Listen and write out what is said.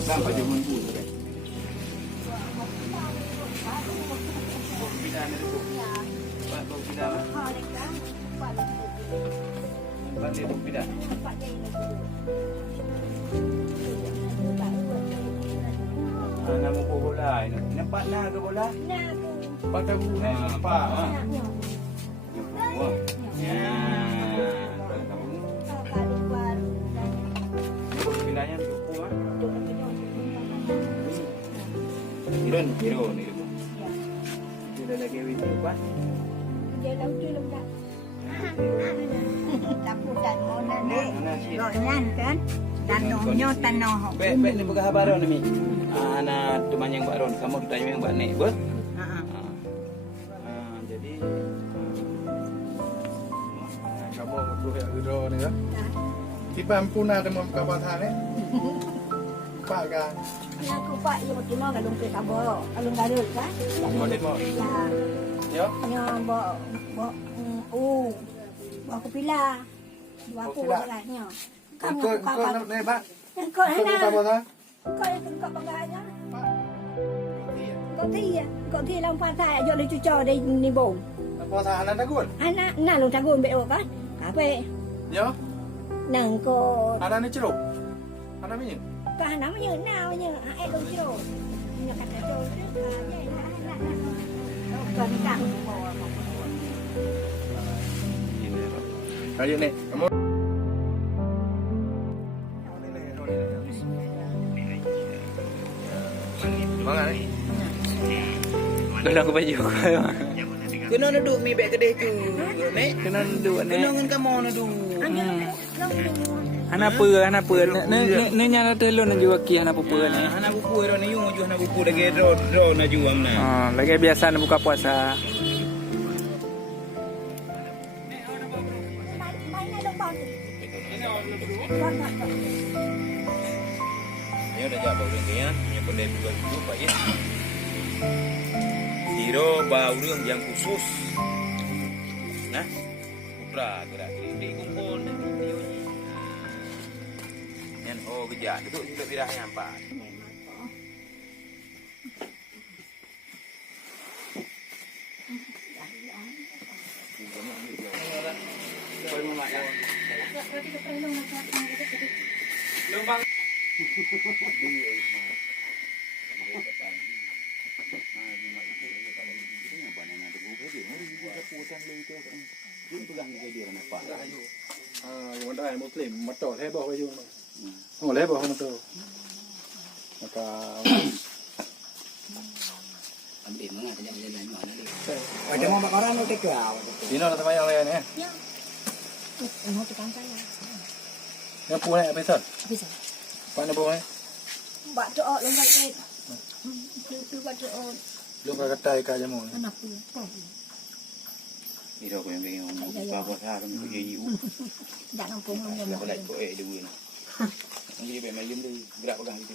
sampai zaman dulu kan. Bila ni tu? Pak tu bila? Pak dia tu bila? Nama bola ini. Nampak nak ke bola? Nak. Pakai buku ni nampak. Wah. Ya. Bilangnya cukup ah. Iron. Dia dah lagi video kan? Dia dah uji dah. Takutan mana ni? Loyan kan? Tanohnya tanoh. Baik ni bukan habaran ni. Anak teman yang Mbak Ron, kamu ditanya yang Mbak Nek, ber? Jadi kamu tu yang gedor ni kan? Tiba ampuna dengan kawan ni. Pak kan? Aku pak dia betul nak kalau ke sabar. Kalau garut kan? mau demo. Ya. Ya, bawa aku pilih. Bawa aku bagainya. Kau ni Pak? Kau Kau nak? kawan tak? Kau yang kau bagainya. Kau thi long pha thai cho lấy cho đây ni bồn. Kawan tak anak tak gol? Anak nak long tagun be kan? Apa? Ya. Nang ko Anak ni ceruk. Anak ni. ka na mà như nào như ai đâu chứ rồi. Như cả cái rồi chứ vậy là còn càng bò. Kayu ni. Kamu. Mana ni? Dalam ke baju kau. Kena duduk mi beg kedai tu. Nek, Kena duduk ni. kena ngan kamu na du. Anak apa? Ni nyala telur nak jual kia anak apa ni? Anak buku ro ni yung jual anak buku lagi ro na juang na. Lagi biasa nak buka puasa. Ini dah jawab orang dia, punya pendai buka hidup Pak ya. Hero bau yang khusus. Nah, putra gerak di kumpul dan video ni. Yang kejap duduk juga birah yang apa? Lubang. Yang ada Muslim, motor saya bawa kayu. Oh, saya bawa motor. Maka Ambil mana ada jalan mana ni. Macam mana orang nak take out? Dino nak tanya yang lain ni. Ya. Mau tukang saya. Yang punya apa sah? Bisa. Mana boleh? Bak tu long bak tu. Tu bak tu. Lu kata tay kaya mo. Anak tu. Hero ko yang begini orang buka puasa kan pergi you. Jangan pun Lepas tu dulu. Jadi baik malam tu gerak pegang gitu.